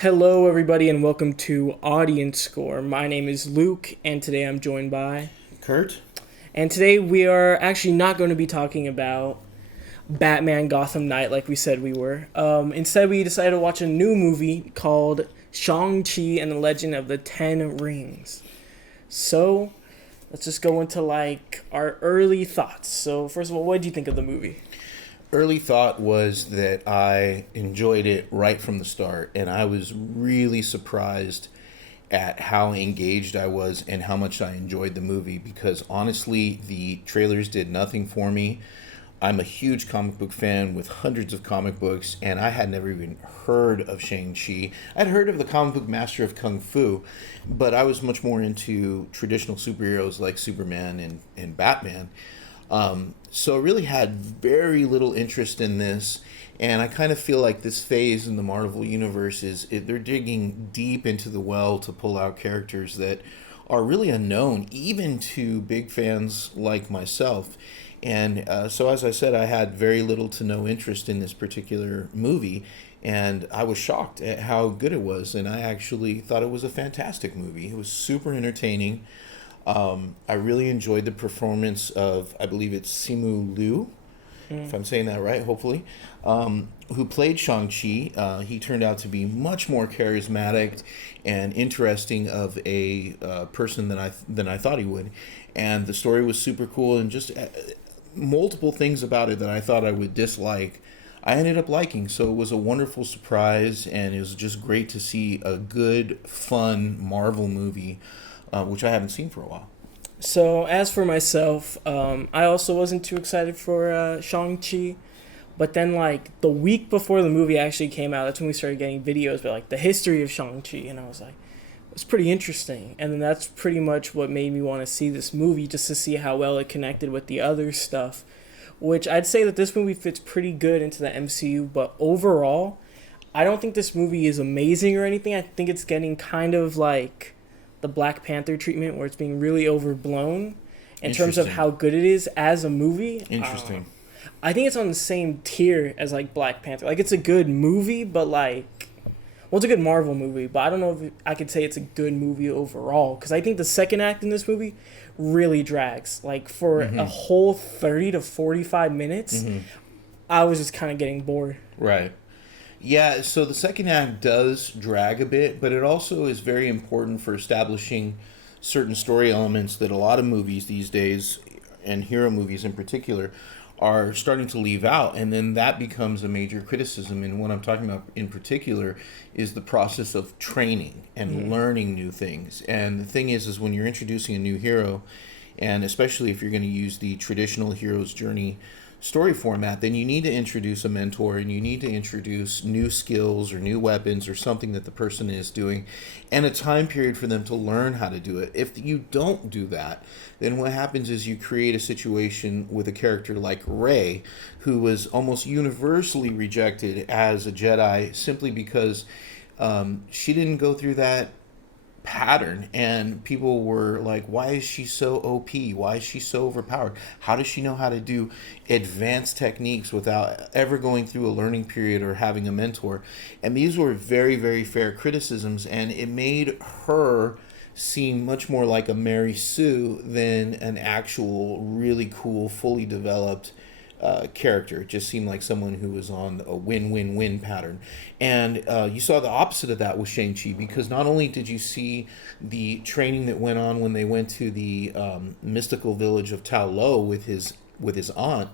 Hello, everybody, and welcome to Audience Score. My name is Luke, and today I'm joined by. Curt? And today we are actually not going to be talking about Batman Gotham Knight like we said we were. Instead, we decided to watch a new movie called Shang-Chi and the Legend of the Ten Rings. So, let's just go into our early thoughts. So, first of all, what did you think of the movie? Early thought was that I enjoyed it right from the start, and I was really surprised at how engaged I was and how much I enjoyed the movie because honestly, the trailers did nothing for me. I'm a huge comic book fan with hundreds of comic books, and I had never even heard of Shang-Chi. I'd heard of the comic book Master of Kung Fu, but I was much more into traditional superheroes like Superman and Batman. So I really had very little interest in this, and I kind of feel like this phase in the Marvel universe they're digging deep into the well to pull out characters that are really unknown, even to big fans like myself. And so, as I said, I had very little to no interest in this particular movie, and I was shocked at how good it was. And I actually thought it was a fantastic movie. It was super entertaining. I really enjoyed the performance of, I believe it's Simu Liu, if I'm saying that right, hopefully, who played Shang-Chi. He turned out to be much more charismatic and interesting of a person than I thought he would. And the story was super cool, and just multiple things about it that I thought I would dislike, I ended up liking. So it was a wonderful surprise, and it was just great to see a good, fun Marvel movie, which I haven't seen for a while. So, as for myself, I also wasn't too excited for Shang-Chi. But then, the week before the movie actually came out, that's when we started getting videos about, the history of Shang-Chi. And I was like, it's pretty interesting. And then that's pretty much what made me want to see this movie, just to see how well it connected with the other stuff. Which I'd say that this movie fits pretty good into the MCU. But overall, I don't think this movie is amazing or anything. I think it's getting kind of like the Black Panther treatment, where it's being really overblown in terms of Interesting. how good it is as a movie. Interesting. I think it's on the same tier as Black Panther. It's a good movie, but well, it's a good Marvel movie, but I don't know if I could say it's a good movie overall, because I think the second act in this movie really drags. For a whole 30 to 45 minutes, I was just kind of getting bored. Right. Yeah, so the second act does drag a bit, but it also is very important for establishing certain story elements that a lot of movies these days, and hero movies in particular, are starting to leave out. And then that becomes a major criticism. And what I'm talking about in particular is the process of training and learning new things. And the thing is when you're introducing a new hero, and especially if you're going to use the traditional hero's journey story format, then you need to introduce a mentor and you need to introduce new skills or new weapons or something that the person is doing and a time period for them to learn how to do it. If you don't do that, then what happens is you create a situation with a character like Rey, who was almost universally rejected as a Jedi simply because she didn't go through that pattern, and people were like, why is she so OP, why is she so overpowered, how does she know how to do advanced techniques without ever going through a learning period or having a mentor. And these were very, very fair criticisms, and it made her seem much more like a Mary Sue than an actual really cool fully developed character. It just seemed like someone who was on a win-win-win pattern. And you saw the opposite of that with Shang-Chi, because not only did you see the training that went on when they went to the mystical village of Ta Lo with his aunt,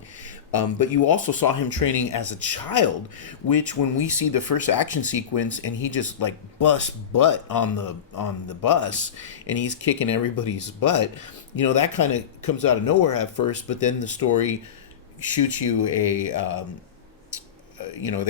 but you also saw him training as a child, which when we see the first action sequence and he just busts butt on the bus and he's kicking everybody's butt, that kind of comes out of nowhere at first, but then the story shoots you they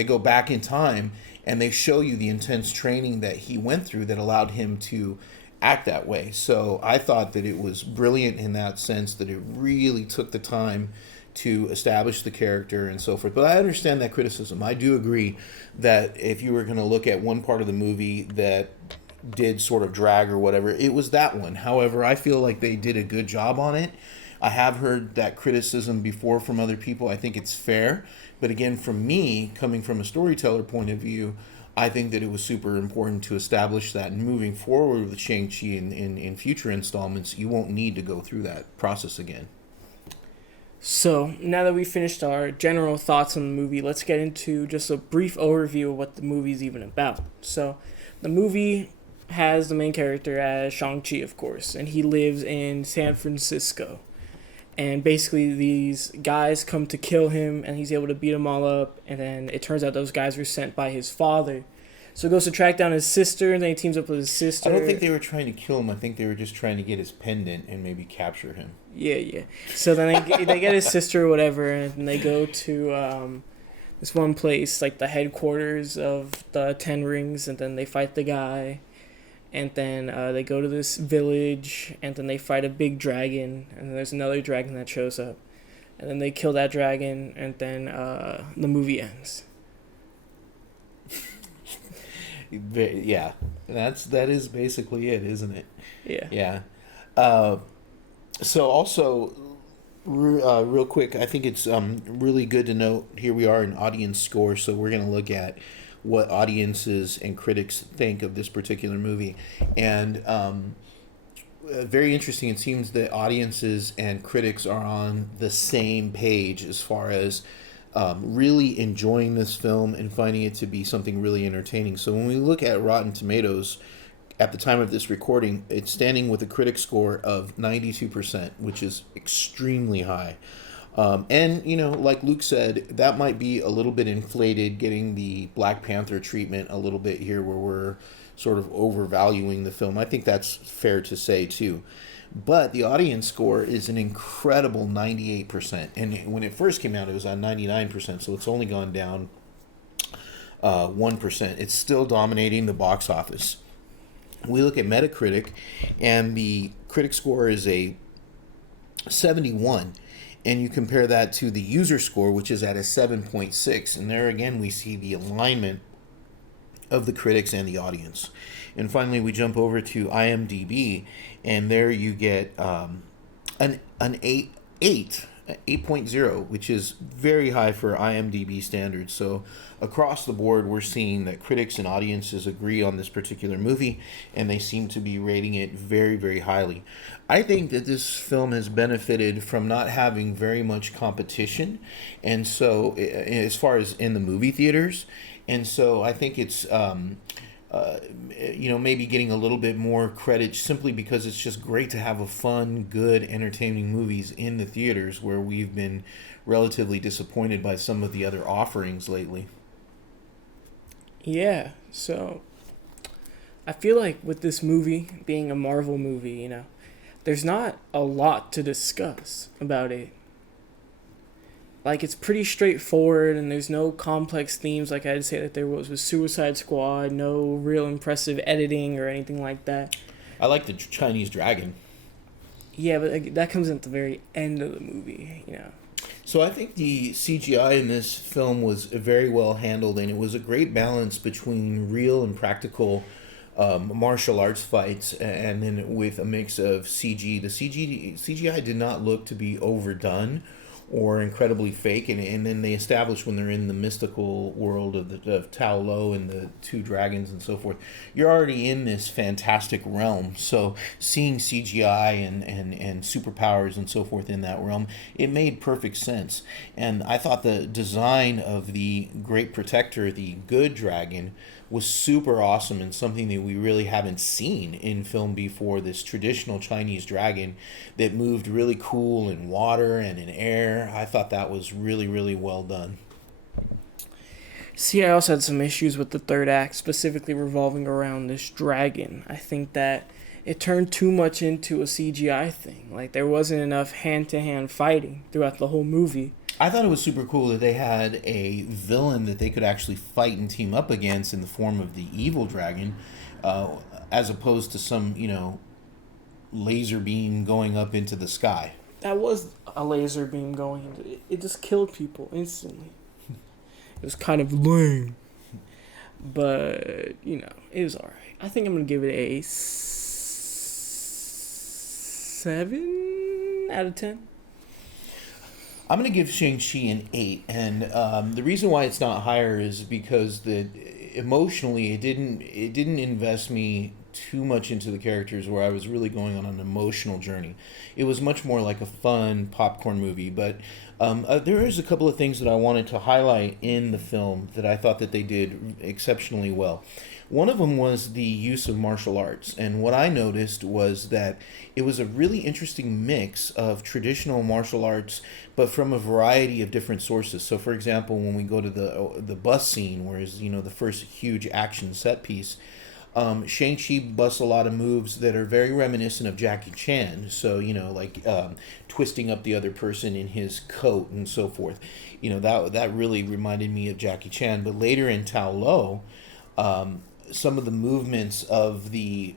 go back in time and they show you the intense training that he went through that allowed him to act that way. So I thought that it was brilliant in that sense, that it really took the time to establish the character and so forth. But I understand that criticism. I do agree that if you were going to look at one part of the movie that did sort of drag or whatever, it was that one. However, I feel like they did a good job on it. I have heard that criticism before from other people. I think it's fair. But again, from me, coming from a storyteller point of view, I think that it was super important to establish that. And moving forward with Shang-Chi in future installments, you won't need to go through that process again. So, now that we finished our general thoughts on the movie, let's get into just a brief overview of what the movie's even about. So, the movie has the main character as Shang-Chi, of course, and he lives in San Francisco. And basically, these guys come to kill him, and he's able to beat them all up. And then it turns out those guys were sent by his father. So he goes to track down his sister, and then he teams up with his sister. I don't think they were trying to kill him. I think they were just trying to get his pendant and maybe capture him. Yeah. So then they get his sister or whatever, and they go to this one place, like the headquarters of the Ten Rings, and then they fight the guy. And then they go to this village, and then they fight a big dragon, and then there's another dragon that shows up. And then they kill that dragon, and then the movie ends. Yeah, that is basically it, isn't it? Yeah. Yeah. So also, real quick, I think it's really good to note, here we are in audience score, so we're going to look at what audiences and critics think of this particular movie. And very interesting, it seems that audiences and critics are on the same page as far as really enjoying this film and finding it to be something really entertaining. So when we look at Rotten Tomatoes, at the time of this recording, it's standing with a critic score of 92%, which is extremely high. And, like Luke said, that might be a little bit inflated, getting the Black Panther treatment a little bit here where we're sort of overvaluing the film. I think that's fair to say, too. But the audience score is an incredible 98%. And when it first came out, it was on 99%, so it's only gone down 1%. It's still dominating the box office. We look at Metacritic, and the critic score is a 71. And you compare that to the user score, which is at a 7.6. And there again, we see the alignment of the critics and the audience. And finally, we jump over to IMDb, and there you get an 8.0, which is very high for IMDb standards. So across the board, we're seeing that critics and audiences agree on this particular movie, and they seem to be rating it very, very highly. I think that this film has benefited from not having very much competition, and so as far as in the movie theaters, and so I think it's maybe getting a little bit more credit simply because it's just great to have a fun, good, entertaining movies in the theaters where we've been relatively disappointed by some of the other offerings lately. Yeah, so I feel like with this movie being a Marvel movie, there's not a lot to discuss about it. Like, it's pretty straightforward, and there's no complex themes like I'd say that there was with Suicide Squad, no real impressive editing or anything like that. I like the Chinese dragon. Yeah, but that comes at the very end of the movie, So I think the CGI in this film was very well handled, and it was a great balance between real and practical martial arts fights, and then with a mix of CG. The CGI did not look to be overdone or incredibly fake, and then they establish when they're in the mystical world of Tao Lo and the two dragons and so forth, you're already in this fantastic realm. So seeing CGI and superpowers and so forth in that realm, it made perfect sense. And I thought the design of the Great Protector, the good dragon, was super awesome and something that we really haven't seen in film before. This traditional Chinese dragon that moved really cool in water and in air. I thought that was really, really well done. See, I also had some issues with the third act, specifically revolving around this dragon. I think that it turned too much into a CGI thing. Like, there wasn't enough hand-to-hand fighting throughout the whole movie. I thought it was super cool that they had a villain that they could actually fight and team up against in the form of the evil dragon, as opposed to some, laser beam going up into the sky. That was a laser beam going into it. It just killed people instantly. It was kind of lame. But, it was alright. I think I'm going to give it a 7 out of 10. I'm going to give Shang-Chi an 8, and the reason why it's not higher is because emotionally, it didn't invest me too much into the characters where I was really going on an emotional journey. It was much more like a fun popcorn movie. But there is a couple of things that I wanted to highlight in the film that I thought that they did exceptionally well. One of them was the use of martial arts, and what I noticed was that it was a really interesting mix of traditional martial arts, but from a variety of different sources. So, for example, when we go to the bus scene, where is the first huge action set piece, Shang-Chi busts a lot of moves that are very reminiscent of Jackie Chan. So, like twisting up the other person in his coat and so forth. That really reminded me of Jackie Chan. But later in Tao Lo, some of the movements of the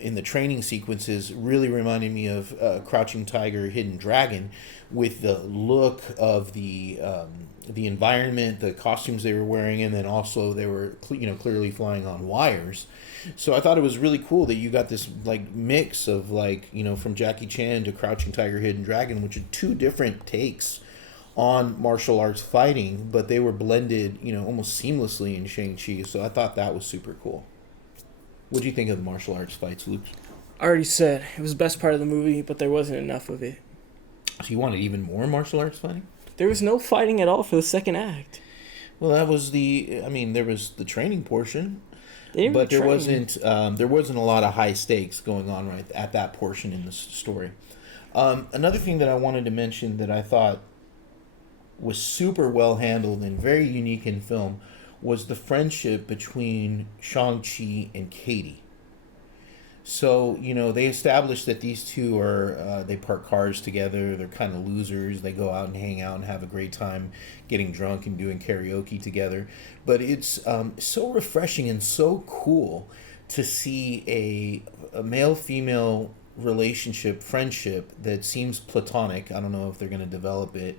in the training sequences really reminded me of Crouching Tiger, Hidden Dragon, with the look of the environment, the costumes they were wearing, and then also they were clearly flying on wires. So I thought it was really cool that you got this like mix of from Jackie Chan to Crouching Tiger, Hidden Dragon, which are two different takes on martial arts fighting, but they were blended, almost seamlessly in Shang-Chi. So I thought that was super cool. What do you think of the martial arts fights, Luke? I already said it was the best part of the movie, but there wasn't enough of it. So you wanted even more martial arts fighting? There was no fighting at all for the second act. Well, that was there was the training portion, but there wasn't a lot of high stakes going on right at that portion in the story. Another thing that I wanted to mention that I thought was super well handled and very unique in film was the friendship between Shang-Chi and Katie. So, they established that these two they park cars together, they're kind of losers, they go out and hang out and have a great time getting drunk and doing karaoke together. But it's so refreshing and so cool to see a male-female relationship, friendship that seems platonic. I don't know if they're going to develop it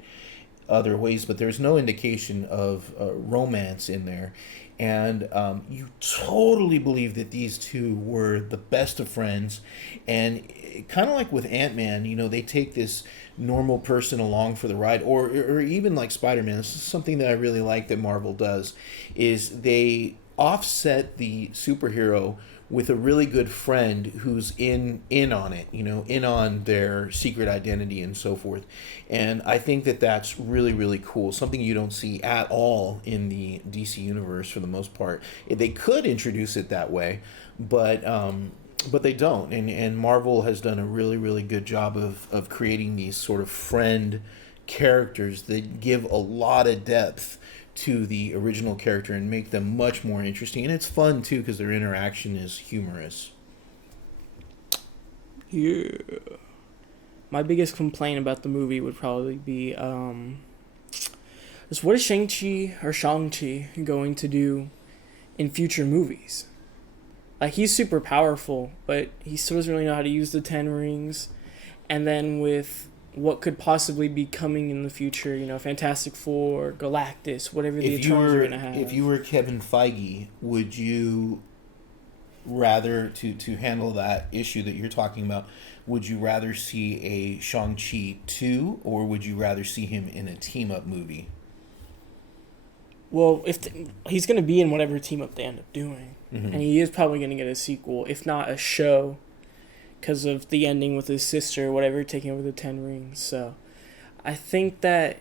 other ways, but there's no indication of romance in there. And you totally believe that these two were the best of friends. And kind of like with Ant-Man, they take this normal person along for the ride. Or even like Spider-Man, this is something that I really like that Marvel does, is they offset the superhero with a really good friend who's in on it, in on their secret identity and so forth. And I think that that's really, really cool. Something you don't see at all in the DC universe for the most part. They could introduce it that way, but they don't. And Marvel has done a really, really good job of creating these sort of friend characters that give a lot of depth to the original character and make them much more interesting. And it's fun too because their interaction is humorous. Yeah. My biggest complaint about the movie would probably be is what is Shang-Chi going to do in future movies? Like, he's super powerful, but he still doesn't really know how to use the 10 rings. And then with what could possibly be coming in the future, Fantastic Four, Galactus, whatever the Eternals are going to have. If you were Kevin Feige, would you rather, to handle that issue that you're talking about, would you rather see a Shang-Chi 2, or would you rather see him in a team-up movie? Well, he's going to be in whatever team-up they end up doing. Mm-hmm. And he is probably going to get a sequel, if not a show, because of the ending with his sister or whatever, taking over the 10 rings. So I think that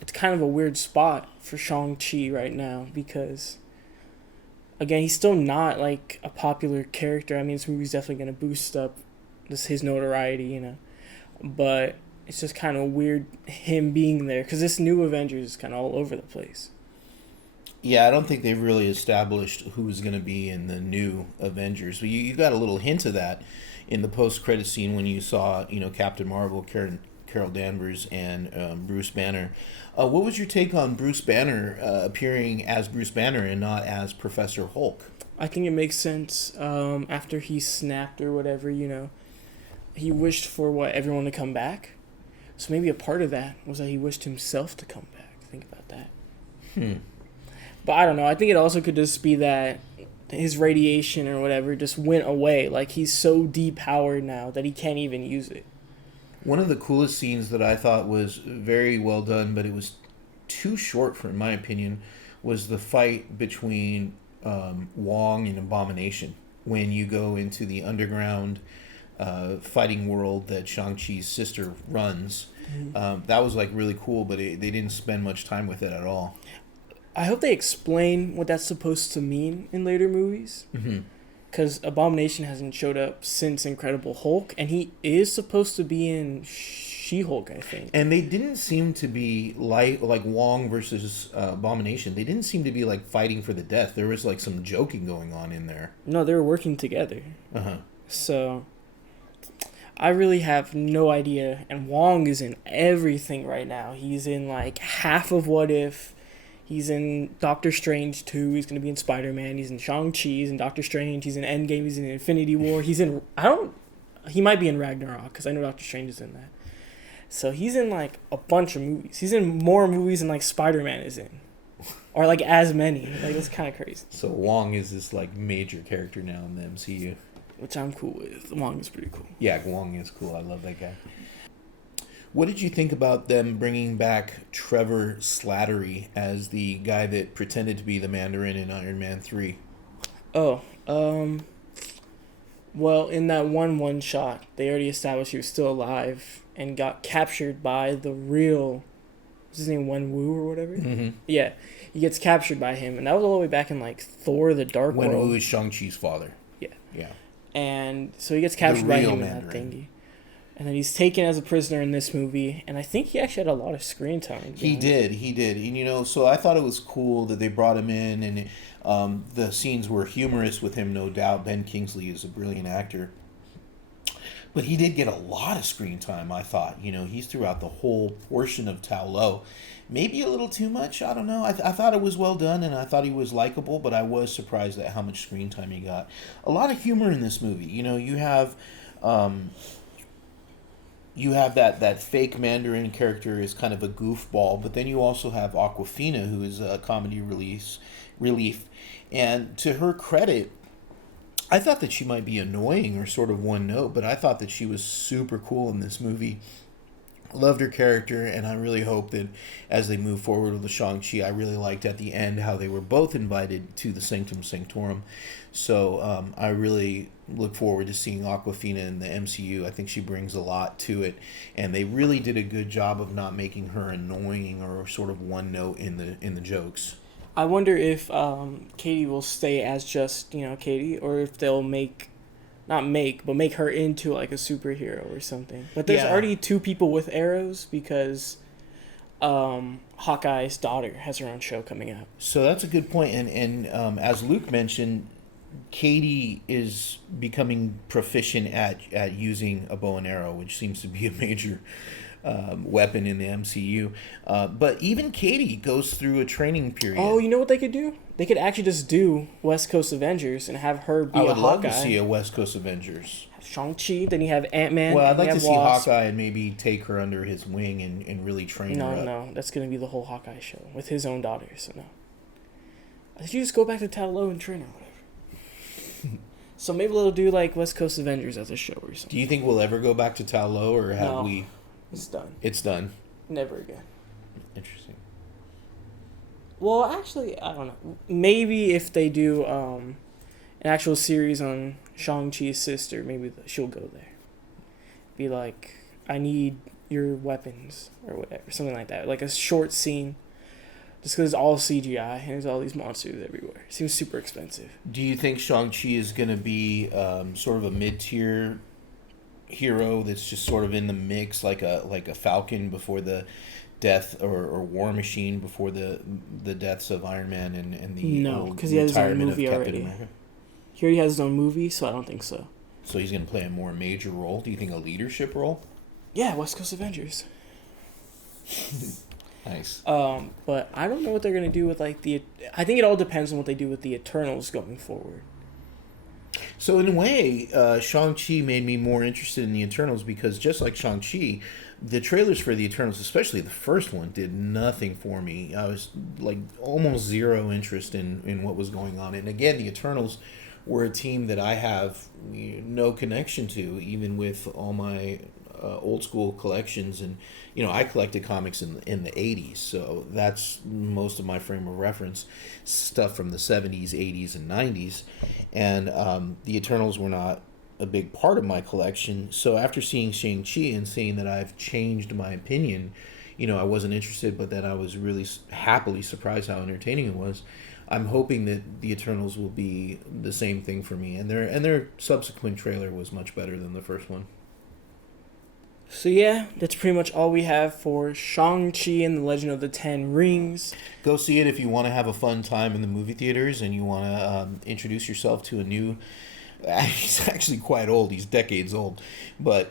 it's kind of a weird spot for Shang-Chi right now because, again, he's still not like a popular character. I mean, this movie's definitely going to boost up his notoriety, but it's just kind of weird him being there because this new Avengers is kind of all over the place. Yeah, I don't think they've really established who's going to be in the new Avengers. But you got a little hint of that in the post-credit scene when you saw, Captain Marvel, Carol Danvers, and Bruce Banner. What was your take on Bruce Banner appearing as Bruce Banner and not as Professor Hulk? I think it makes sense. After he snapped or whatever, he wished for everyone to come back. So maybe a part of that was that he wished himself to come back. Think about that. But I don't know. I think it also could just be that his radiation or whatever just went away. Like, he's so depowered now that he can't even use it. One of the coolest scenes that I thought was very well done, but it was too short for, in my opinion, was the fight between Wong and Abomination when you go into the underground fighting world that Shang-Chi's sister runs. That was like really cool, but they didn't spend much time with it at all. I hope they explain what that's supposed to mean in later movies. Because Abomination hasn't showed up since Incredible Hulk, and he is supposed to be in She-Hulk, I think. And they didn't seem to be like Wong versus Abomination. They didn't seem to be like fighting for the death. There was like some joking going on in there. No, they were working together. So I really have no idea. And Wong is in everything right now. He's in like half of What If. He's in Doctor Strange 2. He's going to be in Spider-Man. He's in Shang-Chi. He's in Doctor Strange. He's in Endgame. He's in Infinity War. He's in... He might be in Ragnarok, because I know Doctor Strange is in that. So he's in, like, a bunch of movies. He's in more movies than, like, Spider-Man is in. Or, like, as many. Like, it's kind of crazy. So Wong is this, like, major character now in the MCU. Which I'm cool with. Wong is pretty cool. Yeah, Wong is cool. I love that guy. What did you think about them bringing back Trevor Slattery as the guy that pretended to be the Mandarin in Iron Man 3? Well, in that one shot, they already established he was still alive and got captured by the real... What's his name? Wenwu or whatever? Yeah, he gets captured by him, and that was all the way back in, like, Thor the Dark World. Wenwu is Shang-Chi's father. Yeah. And so he gets captured by him in that thingy. And then he's taken as a prisoner in this movie, and I think he actually had a lot of screen time. He did. And, you know, so I thought it was cool that they brought him in, and the scenes were humorous with him, no doubt. Ben Kingsley is a brilliant actor. But he did get a lot of screen time, I thought. You know, he's throughout the whole portion of Ta Lo. Maybe a little too much, I don't know. I thought it was well done, and I thought he was likable, but I was surprised at how much screen time he got. A lot of humor in this movie. You know, you have that fake Mandarin character is kind of a goofball, but then you also have Awkwafina, who is a comedy relief. And to her credit, I thought that she might be annoying or sort of one note, but I thought that she was super cool in this movie. Loved her character, and I really hope that as they move forward with the Shang-Chi, I really liked at the end how they were both invited to the Sanctum Sanctorum. So I really look forward to seeing Awkwafina in the MCU. I think she brings a lot to it, and they really did a good job of not making her annoying or sort of one note in the jokes. I wonder if Katie will stay as just, Katie, or if they'll make her into like a superhero or something. But there's already two people with arrows because Hawkeye's daughter has her own show coming out. So that's a good point. And as Luke mentioned, Katie is becoming proficient at using a bow and arrow, which seems to be a major weapon in the MCU. But even Katie goes through a training period. Oh, you know what they could do? They could actually just do West Coast Avengers and have her be a Hawkeye. I would love to see a West Coast Avengers. Shang-Chi, then you have Ant-Man. Well, I'd like to see Hawkeye and maybe take her under his wing and really train her up. No, that's going to be the whole Hawkeye show with his own daughter, so no. I think you just go back to Ta Lo and train her, whatever. So maybe they'll do like West Coast Avengers as a show or something. Do you think we'll ever go back to Ta Lo, or have we... It's done. It's done. Never again. Interesting. Well, actually, I don't know. Maybe if they do an actual series on Shang-Chi's sister, maybe she'll go there. Be like, I need your weapons, or whatever. Something like that. Like a short scene. Just because it's all CGI and there's all these monsters everywhere. It seems super expensive. Do you think Shang-Chi is going to be sort of a mid-tier hero that's just sort of in the mix, like a Falcon before the death, or War Machine before the deaths of Iron Man and the no, because he has his own movie already. America? He already has his own movie, so I don't think so. So he's going to play a more major role. Do you think a leadership role? Yeah, West Coast Avengers. Nice. But I don't know what they're going to do with like I think it all depends on what they do with the Eternals going forward. So in a way, Shang-Chi made me more interested in the Eternals, because just like Shang-Chi, the trailers for the Eternals, especially the first one, did nothing for me. I was like almost zero interest in what was going on. And again, the Eternals were a team that I have no connection to, even with all my old school collections, and I collected comics in the '80s, so that's most of my frame of reference. Stuff from the '70s, '80s, and '90s, and the Eternals were not a big part of my collection. So after seeing Shang-Chi and seeing that I've changed my opinion, I wasn't interested, but then I was really happily surprised how entertaining it was. I'm hoping that the Eternals will be the same thing for me, and their subsequent trailer was much better than the first one. So yeah, that's pretty much all we have for Shang-Chi and the Legend of the Ten Rings. Go see it if you want to have a fun time in the movie theaters and you want to introduce yourself to a new. He's actually quite old. He's decades old, but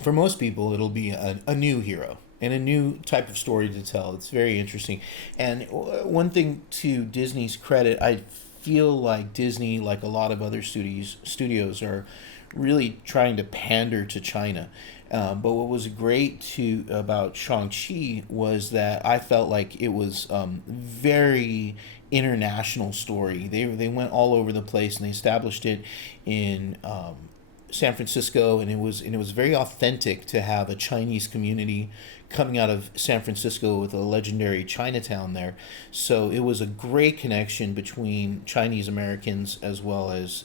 for most people, it'll be a new hero and a new type of story to tell. It's very interesting. And one thing to Disney's credit, I feel like Disney, like a lot of other studios are really trying to pander to China. But what was great about Shang-Chi was that I felt like it was very international story. They went all over the place, and they established it in San Francisco, and it was very authentic to have a Chinese community coming out of San Francisco with a legendary Chinatown there. So it was a great connection between Chinese Americans as well as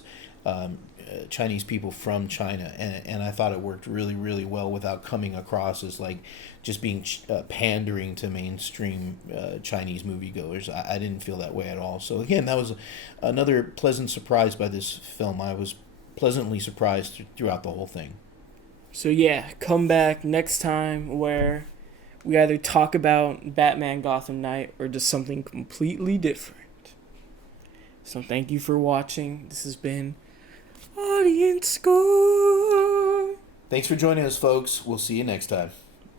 Chinese people from China, and I thought it worked really, really well without coming across as like just being pandering to mainstream Chinese moviegoers. I didn't feel that way at all. So again, that was another pleasant surprise by this film. I was pleasantly surprised throughout the whole thing. So yeah, come back next time where we either talk about Batman Gotham Knight or just something completely different. So thank you for watching. This has been Audience Score. Thanks for joining us, folks. We'll see you next time.